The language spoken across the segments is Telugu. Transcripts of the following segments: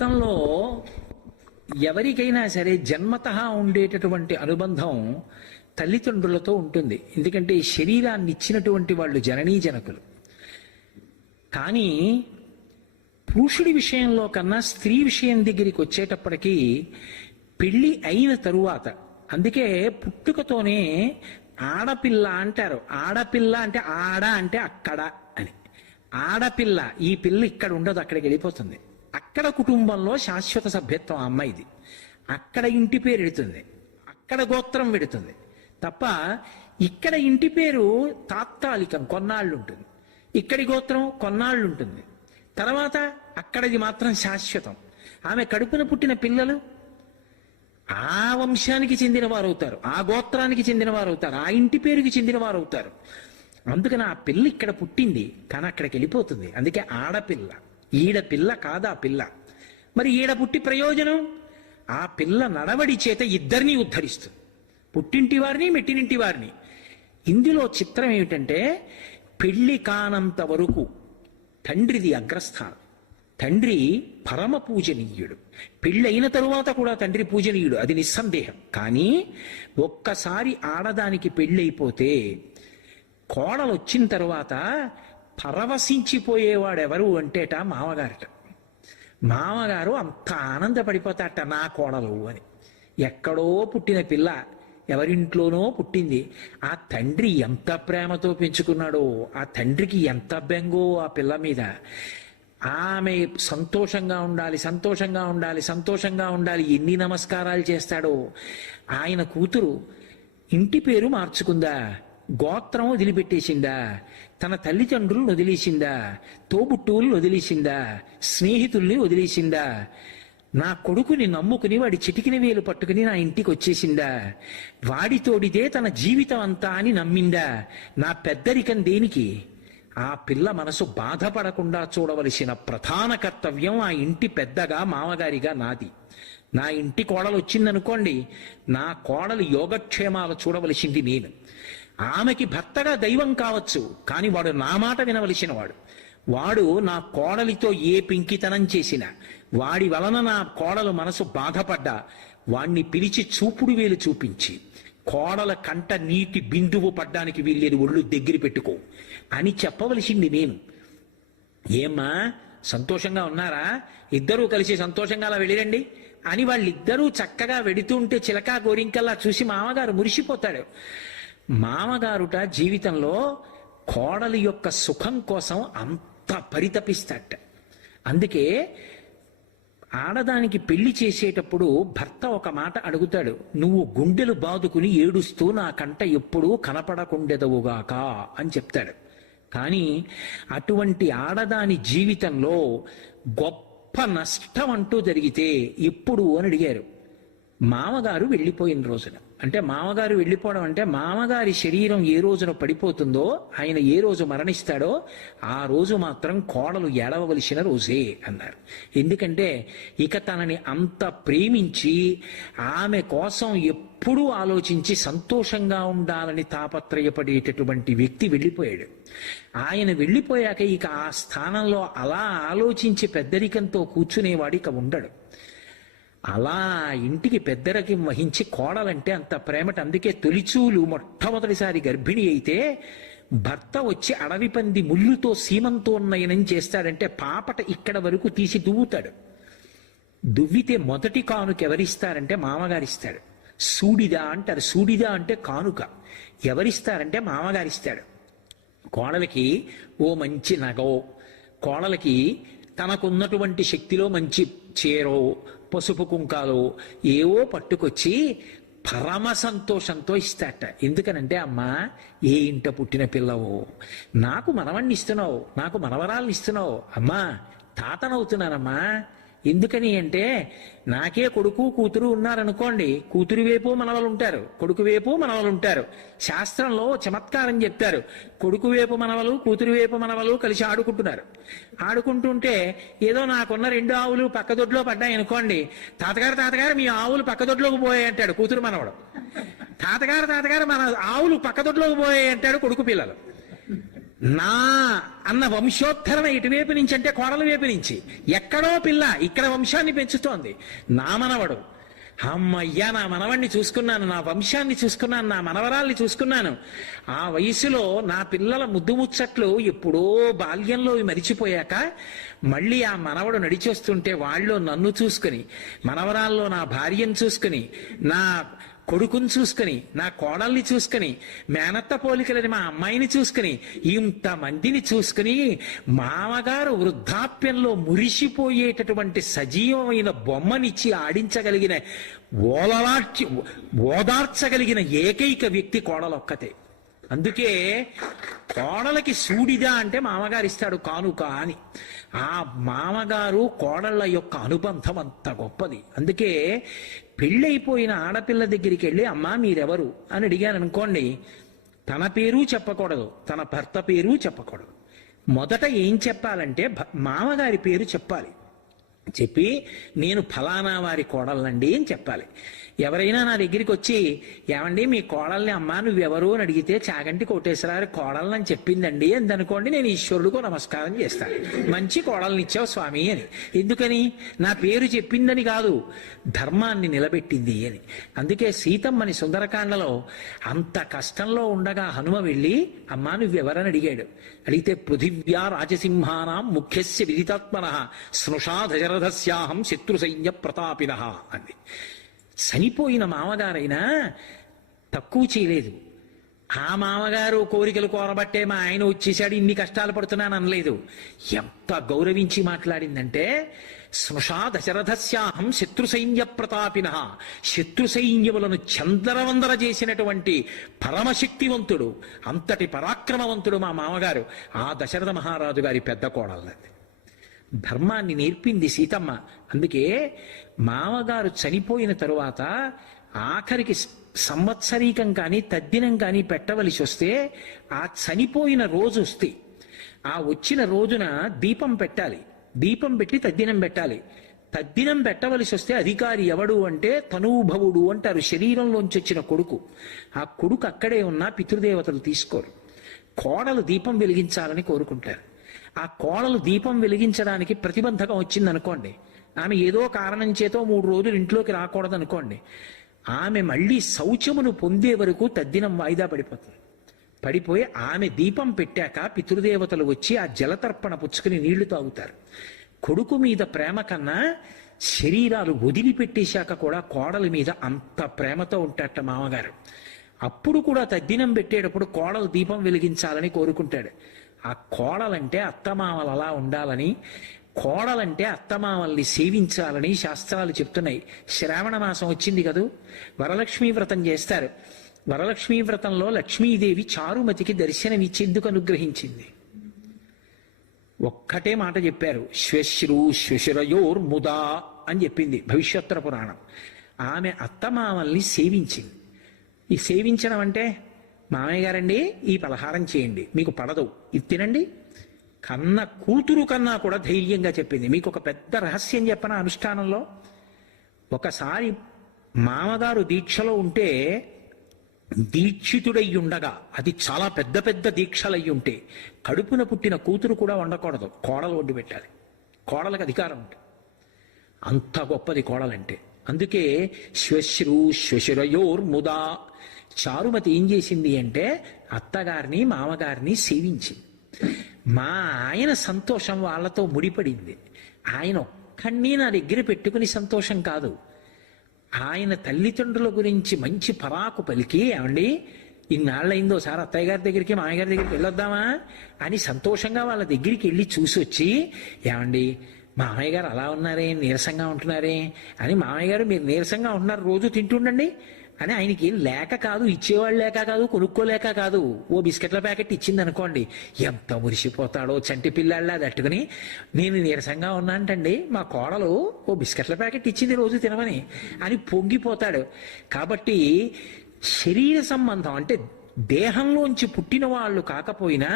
లోకంలో ఎవరికైనా సరే జన్మతః ఉండేటటువంటి అనుబంధం తల్లిదండ్రులతో ఉంటుంది. ఎందుకంటే శరీరాన్ని ఇచ్చినటువంటి వాళ్ళు జననీ జనకులు. కానీ పురుషుడి విషయంలో కన్నా స్త్రీ విషయం దగ్గరికి వచ్చేటప్పటికీ పెళ్ళి అయిన తరువాత, అందుకే పుట్టుకతోనే ఆడపిల్ల అంటారు. ఆడపిల్ల అంటే ఆడ అంటే అక్కడ అని. ఆడపిల్ల, ఈ పిల్ల ఇక్కడ ఉండదు, అక్కడికి వెళ్ళిపోతుంది. అక్కడ కుటుంబంలో శాశ్వత సభ్యత్వం అమ్మాయిది. అక్కడ ఇంటి పేరు ఎడుతుంది, అక్కడ గోత్రం పెడుతుంది తప్ప ఇక్కడ ఇంటి పేరు తాత్కాలికం, కొన్నాళ్ళు ఉంటుంది. ఇక్కడి గోత్రం కొన్నాళ్ళు ఉంటుంది, తర్వాత అక్కడిది మాత్రం శాశ్వతం. ఆమె కడుపున పుట్టిన పిల్లలు ఆ వంశానికి చెందిన వారు అవుతారు, ఆ గోత్రానికి చెందిన వారు అవుతారు, ఆ ఇంటి పేరుకి చెందిన వారు అవుతారు. అందుకని ఆ పిల్ల ఇక్కడ పుట్టింది కానీ అక్కడికి వెళ్ళిపోతుంది. అందుకే ఆడపిల్ల. ఈడ పిల్ల కాదు ఆ పిల్ల. మరి ఈడ పుట్టి ప్రయోజనం, ఆ పిల్ల నడవడి చేత ఇద్దరినీ ఉద్ధరిస్తుంది, పుట్టింటి వారిని మెట్టినింటి వారిని. ఇందులో చిత్రం ఏమిటంటే పెళ్లి కానంత వరకు తండ్రిది అగ్రస్థానం. తండ్రి పరమ పూజనీయుడు. పెళ్ళైన తరువాత కూడా తండ్రి పూజనీయుడు, అది నిస్సందేహం. కానీ ఒక్కసారి ఆడదానికి పెళ్ళైపోతే కోడలు వచ్చిన తరువాత పరవశించిపోయేవాడెవరు అంటేట మామగారట. మామగారు అంత ఆనందపడిపోతాట, నా కోడలు అని. ఎక్కడో పుట్టిన పిల్ల ఎవరింట్లోనో పుట్టింది. ఆ తండ్రి ఎంత ప్రేమతో పెంచుకున్నాడో, ఆ తండ్రికి ఎంత బెంగో ఆ పిల్ల మీద. ఆమె సంతోషంగా ఉండాలి, సంతోషంగా ఉండాలి, సంతోషంగా ఉండాలి, ఎన్ని నమస్కారాలు చేస్తాడో. ఆయన కూతురు ఇంటి పేరు మార్చుకుందా, గోత్రం వదిలిపెట్టేసిందా, తన తల్లిదండ్రులను వదిలేసిందా, తోబుట్టువులను వదిలేసిందా, స్నేహితుల్ని వదిలేసిందా, నా కొడుకుని నమ్ముకుని వాడి చిటికిన వేలు పట్టుకుని నా ఇంటికి వచ్చేసిందా, వాడితోడిదే తన జీవితం అంతా అని నమ్మిందా. నా పెద్దరికం దేనికి? ఆ పిల్ల మనసు బాధపడకుండా చూడవలసిన ప్రధాన కర్తవ్యం ఆ ఇంటి పెద్దగా, మామగారిగా నాది. నా ఇంటి కోడలు వచ్చిందనుకోండి, నా కోడలు యోగక్షేమాలు చూడవలసింది నేను. ఆమెకి భర్తగా దైవం కావచ్చు, కానీ వాడు నా మాట వినవలసిన వాడు. వాడు నా కోడలితో ఏ పింకితనం చేసినా, వాడి వలన నా కోడలు మనసు బాధపడ్డా, వాణ్ణి పిలిచి చూపుడు వేలు చూపించి, కోడల కంట నీటి బిందువు పడ్డానికి వీల్లేదు, ఒళ్ళు దగ్గర పెట్టుకో అని చెప్పవలసింది నేను. ఏమ్మా సంతోషంగా ఉన్నారా, ఇద్దరూ కలిసి సంతోషంగా అలా వెళ్ళిరండి అని వాళ్ళిద్దరూ చక్కగా వెడుతుంటే చిలకా గోరింకల్లా చూసి మామగారు మురిసిపోతాడు. మామగారుట జీవితంలో కోడలి యొక్క సుఖం కోసం అంత పరితపిస్తాట. అందుకే ఆడదానికి పెళ్లి చేసేటప్పుడు భర్త ఒక మాట అడుగుతాడు, నువ్వు గుండెలు బాదుకుని ఏడుస్తూ నా కంట ఎప్పుడూ కనపడకుండెదవుగాక అని చెప్తాడు. కానీ అటువంటి ఆడదాని జీవితంలో గొప్ప నష్టం అంటూ జరిగితే ఎప్పుడు అని అడిగారు. మామగారు వెళ్ళిపోయిన రోజున. అంటే మామగారు వెళ్ళిపోవడం అంటే మామగారి శరీరం ఏ రోజున పడిపోతుందో, ఆయన ఏ రోజు మరణిస్తాడో ఆ రోజు మాత్రం కోడలు ఏడవలసిన రోజే అన్నారు. ఎందుకంటే ఇక తనని అంత ప్రేమించి ఆమె కోసం ఎప్పుడూ ఆలోచించి సంతోషంగా ఉండాలని తాపత్రయపడేటటువంటి వ్యక్తి వెళ్ళిపోయాడు. ఆయన వెళ్ళిపోయాక ఇక ఆ స్థానంలో అలా ఆలోచించి పెద్దరికంతో కూర్చునేవాడు ఇక ఉండడు. అలా ఇంటికి పెద్దరికం వహించి కోడలంటే అంత ప్రేమట. అందుకే తొలిచూలు మొట్టమొదటిసారి గర్భిణి అయితే భర్త వచ్చి అడవి పంది ముళ్ళుతో సీమంతో నయనం చేస్తాడంటే పాపట ఇక్కడ వరకు తీసి దువ్వుతాడు. దువ్వితే మొదటి కానుక ఎవరిస్తారంటే మామగారిస్తాడు. సూడిదా అంటారు. సూడిదా అంటే కానుక. ఎవరిస్తారంటే మామగారిస్తాడు. కోడలికి ఓ మంచి నగో, కోడలికి తనకున్నటువంటి శక్తిలో మంచి చీరో పసుపు కుంకాలు ఏవో పట్టుకొచ్చి పరమ సంతోషంతో ఇస్తాట. ఎందుకనంటే అమ్మా ఏ ఇంట పుట్టిన పిల్లవో, నాకు మనవణ్ణి ఇస్తున్నావు, నాకు మనవరాల్ని ఇస్తున్నావు, అమ్మా తాతనవుతున్నానమ్మా. ఎందుకని అంటే నాకే కొడుకు కూతురు ఉన్నారనుకోండి, కూతురు వైపు మనవలు ఉంటారు, కొడుకు వైపు మనవలు ఉంటారు. శాస్త్రంలో చమత్కారం చెప్తారు. కొడుకు వైపు మనవలు కూతురు వైపు మనవలు కలిసి ఆడుకుంటున్నారు. ఆడుకుంటుంటే ఏదో నాకున్న 2 ఆవులు పక్కదొడ్లో పడ్డాయి అనుకోండి, తాతగారు మీ ఆవులు పక్కదొడ్లోకి పోయాయి అంటాడు కూతురు మనవడు. తాతగారు మన ఆవులు పక్కదొడ్లోకి పోయాయి అంటాడు కొడుకు పిల్లలు. నా అన్న వంశోద్ధరణ ఇటువైపు నుంచి అంటే కోడల వైపు నుంచి. ఎక్కడో పిల్ల ఇక్కడ వంశాన్ని పెంచుతోంది. నా మనవడు, అమ్మయ్యా నా మనవణ్ణి చూసుకున్నాను, నా వంశాన్ని చూసుకున్నాను, నా మనవరాల్ని చూసుకున్నాను. ఆ వయసులో నా పిల్లల ముద్దు ముచ్చట్లు ఎప్పుడో బాల్యంలో మరిచిపోయాక మళ్ళీ ఆ మనవడు నడిచొస్తుంటే వాళ్ళు నన్ను చూసుకుని, మనవరాల్లో నా భార్యను చూసుకుని, నా కొడుకుని చూసుకుని, నా కోడల్ని చూసుకుని, మేనత్త పోలికలని మా అమ్మాయిని చూసుకుని, ఇంతమందిని చూసుకుని మామగారు వృద్ధాప్యంలో మురిసిపోయేటటువంటి సజీవమైన బొమ్మనిచ్చి ఆడించగలిగిన, ఓదార్చగలిగిన ఏకైక వ్యక్తి కోడలొక్కతే. అందుకే కోడలకి సూడిదా అంటే మామగారు ఇస్తాడు కానుక అని. ఆ మామగారు కోడళ్ళ యొక్క అనుబంధం అంత గొప్పది. అందుకే పెళ్ళైపోయిన ఆడపిల్ల దగ్గరికి వెళ్ళి అమ్మా మీరెవరు అని అడిగాను అనుకోండి, తన పేరు చెప్పకూడదు, తన భర్త పేరు చెప్పకూడదు. మొదట ఏం చెప్పాలంటే మామగారి పేరు చెప్పాలి. చెప్పి నేను ఫలానా వారి కోడలండి అని చెప్పాలి. ఎవరైనా నా దగ్గరికి వచ్చి ఏమండి మీ కోడల్ని అమ్మా నువ్వెవరు అని అడిగితే చాగంటి కోటేశ్వరారి కోడలని చెప్పిందండి అని అనుకోండి, నేను ఈశ్వరుడికో నమస్కారం చేస్తాను, మంచి కోడల్ని ఇచ్చావు స్వామి అని. ఎందుకని? నా పేరు చెప్పిందని కాదు, ధర్మాన్ని నిలబెట్టింది అని. అందుకే సీతమ్మని సుందరకాండలో అంత కష్టంలో ఉండగా హనుమ వెళ్ళి అమ్మా నువ్వెవరని అడిగాడు. అడిగితే పృథివ్యా రాజసింహానాం ముఖ్యస్య విదితాత్మన స్నుషా దశరథస్యాహం శత్రు సైన్య ప్రతాపిన అంది. చనిపోయిన మామగారైనా తక్కువ చేయలేదు. ఆ మామగారు కోరికలు కోరబట్టే మా ఆయన వచ్చేసాడు ఇన్ని కష్టాలు పడుతున్నాను అనలేదు. ఎంత గౌరవించి మాట్లాడిందంటే స్నుషా దశరథస్యాహం శత్రు సైన్య ప్రతాపిన, శత్రు సైన్యములను చందరవందర చేసినటువంటి పరమశక్తివంతుడు, అంతటి పరాక్రమవంతుడు మా మామగారు. ఆ దశరథ మహారాజు గారి పెద్ద కోడళ్ళది. ధర్మాన్ని నేర్పింది సీతమ్మ. అందుకే మామగారు చనిపోయిన తరువాత ఆఖరికి సంవత్సరీకం కానీ తద్దినం కానీ పెట్టవలసి వస్తే ఆ చనిపోయిన రోజు వస్తే ఆ వచ్చిన రోజున దీపం పెట్టాలి. దీపం పెట్టి తద్దినం పెట్టాలి. తద్దినం పెట్టవలసి వస్తే అధికారి ఎవడు అంటే తనూభవుడు అంటారు, శరీరంలోంచి వచ్చిన కొడుకు. ఆ కొడుకు అక్కడే ఉన్న పితృదేవతలు తీసుకోరు. కోడలు దీపం వెలిగించాలని కోరుకుంటారు. ఆ కోడలు దీపం వెలిగించడానికి ప్రతిబంధకం వచ్చిందనుకోండి, ఆమె ఏదో కారణం చేతో 3 రోజులు ఇంట్లోకి రాకూడదు అనుకోండి, ఆమె మళ్ళీ శౌచమును పొందే వరకు తద్దినం వాయిదా పడిపోతుంది. పడిపోయి ఆమె దీపం పెట్టాక పితృదేవతలు వచ్చి ఆ జలతర్పణ పుచ్చుకుని నీళ్లు తాగుతారు. కొడుకు మీద ప్రేమ కన్నా శరీరాలు వదిలిపెట్టేశాక కూడా కోడల మీద అంత ప్రేమతో ఉంటాట మామగారు. అప్పుడు కూడా తద్దినం పెట్టేటప్పుడు కోడలు దీపం వెలిగించాలని కోరుకుంటాడు. ఆ కోడలంటే అత్తమామలు అలా ఉండాలని, కోడలంటే అత్తమామల్ని సేవించాలని శాస్త్రాలు చెప్తున్నాయి. శ్రావణ మాసం వచ్చింది కదూ, వరలక్ష్మీ వ్రతం చేస్తారు. వరలక్ష్మీ వ్రతంలో లక్ష్మీదేవి చారుమతికి దర్శనమిచ్చేందుకు అనుగ్రహించింది. ఒక్కటే మాట చెప్పారు, శ్వశ్రు శ్వశురయోర్ముదా అని చెప్పింది భవిష్యోత్తర పురాణం. ఆమె అత్తమామల్ని సేవించింది. ఈ సేవించడం అంటే మామయ్య గారండి ఈ పలహారం చేయండి, మీకు పడదు, ఇది తినండి, కన్న కూతురు కన్నా కూడా ధైర్యంగా చెప్పింది. మీకు ఒక పెద్ద రహస్యం చెప్పన అనుష్ఠానంలో. ఒకసారి మామగారు దీక్షలో ఉంటే దీక్షితుడై ఉండగా, అది చాలా పెద్ద పెద్ద దీక్షలయ్యి ఉంటే కడుపున పుట్టిన కూతురు కూడా వండకూడదు, కోడలు వండి పెట్టాలి. కోడలకు అధికారం ఉంటుంది. అంత గొప్పది కోడలంటే. అందుకే శ్వశ్రు శ్వశురయోర్ముదా. చారుమతి ఏం చేసింది అంటే అత్తగారిని మామగారిని సేవించింది. మా ఆయన సంతోషం వాళ్ళతో ముడిపడింది. ఆయన ఒక్కడిని నా దగ్గర పెట్టుకుని సంతోషం కాదు, ఆయన తల్లిదండ్రుల గురించి మంచి పరాకు పలికి ఏమండి ఇన్నాళ్ళైందో సార్ అత్తయ్య గారి దగ్గరికి మామయ్య గారి దగ్గరికి వెళ్ళొద్దామా అని సంతోషంగా వాళ్ళ దగ్గరికి వెళ్ళి చూసి వచ్చి, ఏమండి మామయ్య గారు అలా ఉన్నారే నీరసంగా ఉంటున్నారే అని, మామయ్య గారు మీరు నీరసంగా ఉంటున్నారు రోజు తింటుండండి అని ఆయనకి ఏం లేక కాదు, ఇచ్చేవాళ్ళు లేక కాదు, కొనుక్కోలేక కాదు, ఓ బిస్కెట్ల ప్యాకెట్ ఇచ్చింది అనుకోండి, ఎంత మురిసిపోతాడో చంటి పిల్లాళ్ళ దట్టుకుని. నేను నీరసంగా ఉన్నాంటండి, మా కోడలు ఓ బిస్కెట్ల ప్యాకెట్ ఇచ్చింది రోజు తినమని అని పొంగిపోతాడు. కాబట్టి శరీర సంబంధం అంటే దేహంలోంచి పుట్టిన వాళ్ళు కాకపోయినా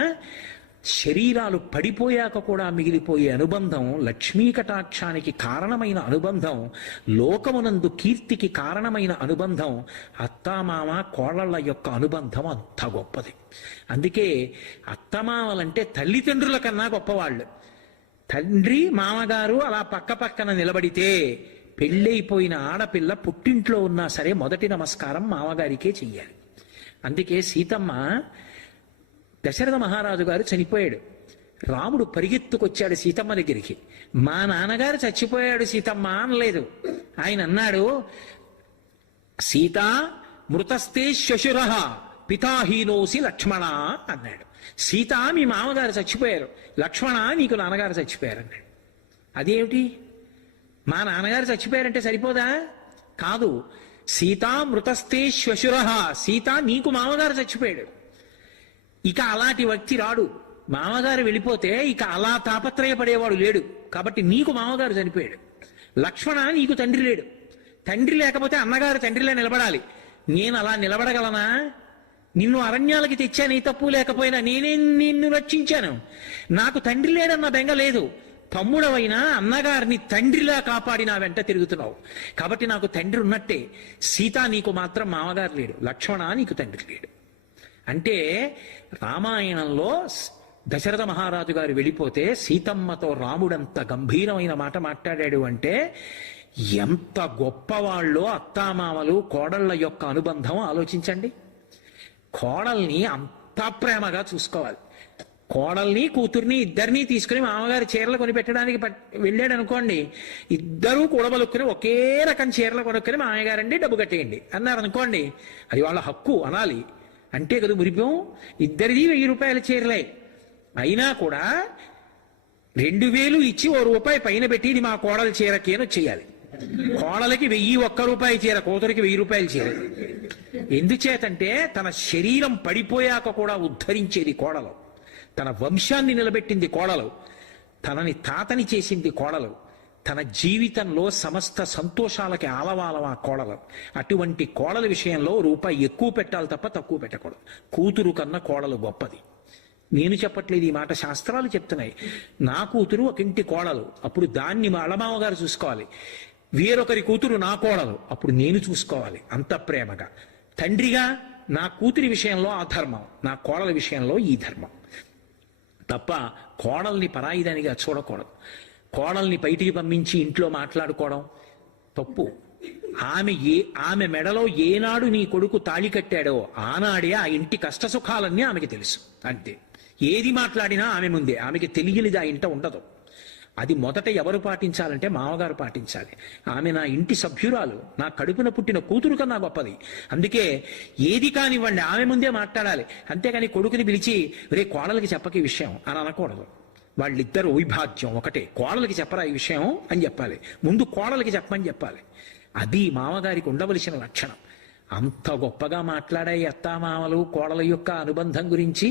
శరీరాలు పడిపోయాక కూడా మిగిలిపోయే అనుబంధం, లక్ష్మీ కటాక్షానికి కారణమైన అనుబంధం, లోకమునందు కీర్తికి కారణమైన అనుబంధం, అత్తామామ కోడళ్ళ యొక్క అనుబంధం అంత గొప్పది. అందుకే అత్తమామలంటే తల్లిదండ్రుల కన్నా గొప్పవాళ్ళు. తండ్రి మామగారు అలా పక్క పక్కన నిలబడితే పెళ్ళైపోయిన ఆడపిల్ల పుట్టింట్లో ఉన్నా సరే మొదటి నమస్కారం మామగారికే చెయ్యాలి. అందుకే సీతమ్మ, దశరథ మహారాజు గారు చనిపోయాడు, రాముడు పరిగెత్తుకొచ్చాడు సీతమ్మ దగ్గరికి. మా నాన్నగారు చచ్చిపోయాడు సీతమ్మ అనలేదు. ఆయన అన్నాడు, సీత మృతస్తే శ్వశుర పితాహీనోసి లక్ష్మణ అన్నాడు. సీత, మీ మామగారు చచ్చిపోయారు, లక్ష్మణ నీకు నాన్నగారు చచ్చిపోయారు అన్నాడు. అదేమిటి, మా నాన్నగారు చచ్చిపోయారంటే సరిపోదా? కాదు, సీతా మృతస్తే శ్వశుర, సీత నీకు మామగారు చచ్చిపోయాడు. ఇక అలాంటి వ్యక్తి రాడు. మామగారు వెళ్ళిపోతే ఇక అలా తాపత్రయపడేవాడు లేడు. కాబట్టి నీకు మామగారు చనిపోయాడు. లక్ష్మణ, నీకు తండ్రి లేడు. తండ్రి లేకపోతే అన్నగారు తండ్రిలా నిలబడాలి. నేను అలా నిలబడగలనా? నిన్ను అరణ్యాలకి తెచ్చాను, ఈ తప్పు లేకపోయినా నేనే నిన్ను రక్షించాను. నాకు తండ్రి లేడన్న బెంగ లేదు. తమ్ముడవైనా అన్నగారిని తండ్రిలా కాపాడి నా వెంట తిరుగుతున్నావు. కాబట్టి నాకు తండ్రి ఉన్నట్టే. సీత, నీకు మాత్రం మామగారు లేడు. లక్ష్మణ, నీకు తండ్రి లేడు. అంటే రామాయణంలో దశరథ మహారాజు గారు వెళ్ళిపోతే సీతమ్మతో రాముడంత గంభీరమైన మాట మాట్లాడాడు అంటే ఎంత గొప్పవాళ్ళో అత్తామామలు కోడళ్ళ యొక్క అనుబంధం ఆలోచించండి. కోడల్ని అంత ప్రేమగా చూసుకోవాలి. కోడల్ని కూతుర్ని ఇద్దరినీ తీసుకుని మామగారి చీరలు కొనిపెట్టడానికి వెళ్ళాడు అనుకోండి, ఇద్దరూ కూడబలుక్కుని ఒకే రకం చీరలు కొనుక్కొని మామయ్యగారండి డబ్బు కట్టేయండి అన్నారు అనుకోండి, అది వాళ్ళ హక్కు అనాలి. అంటే కదా మురిపం. ఇద్దరిది 1000 రూపాయల చీరలే అయినా కూడా 2000 ఇచ్చి ₹1 పైన పెట్టి ఇది మా కోడల చీరకి అని వచ్చేయాలి. కోడలకి 1001 రూపాయి చీర, కూతురికి 1000 రూపాయల చీర. ఎందుచేతంటే తన శరీరం పడిపోయాక కూడా ఉద్ధరించేది కోడలు, తన వంశాన్ని నిలబెట్టింది కోడలు, తనని తాతని చేసింది కోడలు, తన జీవితంలో సమస్త సంతోషాలకి ఆలవాలవా కోడలు. అటువంటి కోడల విషయంలో రూపాయి ఎక్కువ పెట్టాలి తప్ప తక్కువ పెట్టకూడదు. కూతురు కన్నా కోడలు గొప్పది. నేను చెప్పట్లేదు ఈ మాట, శాస్త్రాలు చెప్తున్నాయి. నా కూతురు ఒక ఇంటి కోడలు, అప్పుడు దాన్ని మా అలమావగారు చూసుకోవాలి. వేరొకరి కూతురు నా కోడలు, అప్పుడు నేను చూసుకోవాలి అంత ప్రేమగా. తండ్రిగా నా కూతురి విషయంలో ఆ ధర్మం, నా కోడల విషయంలో ఈ ధర్మం తప్ప కోడల్ని పరాయిదానిగా చూడకూడదు. కోడల్ని బయటికి పంపించి ఇంట్లో మాట్లాడుకోవడం తప్పు. ఆమె మెడలో ఏనాడు నీ కొడుకు తాళి కట్టాడో ఆనాడే ఆ ఇంటి కష్టసుఖాలన్నీ ఆమెకి తెలుసు. అంతే. ఏది మాట్లాడినా ఆమె ముందే, ఆమెకి తెలియనిది ఆ ఇంట ఉండదు. అది మొదట ఎవరు పాటించాలంటే మామగారు పాటించాలి. ఆమె నా ఇంటి సభ్యురాలు, నా కడుపున పుట్టిన కూతురు కన్నా గొప్పది. అందుకే ఏది కానివ్వండి ఆమె ముందే మాట్లాడాలి. అంతేగాని కొడుకుని పిలిచి రే కోడలకి చెప్పకి విషయం అని అనకూడదు. వాళ్ళిద్దరు వైభాగ్యం ఒకటే. కోడలకి చెప్పరా ఈ విషయం అని చెప్పాలి, ముందు కోడలకి చెప్పమని చెప్పాలి. అది మామగారికి ఉండవలసిన లక్షణం. అంత గొప్పగా మాట్లాడే అత్తామామలు కోడల యొక్క అనుబంధం గురించి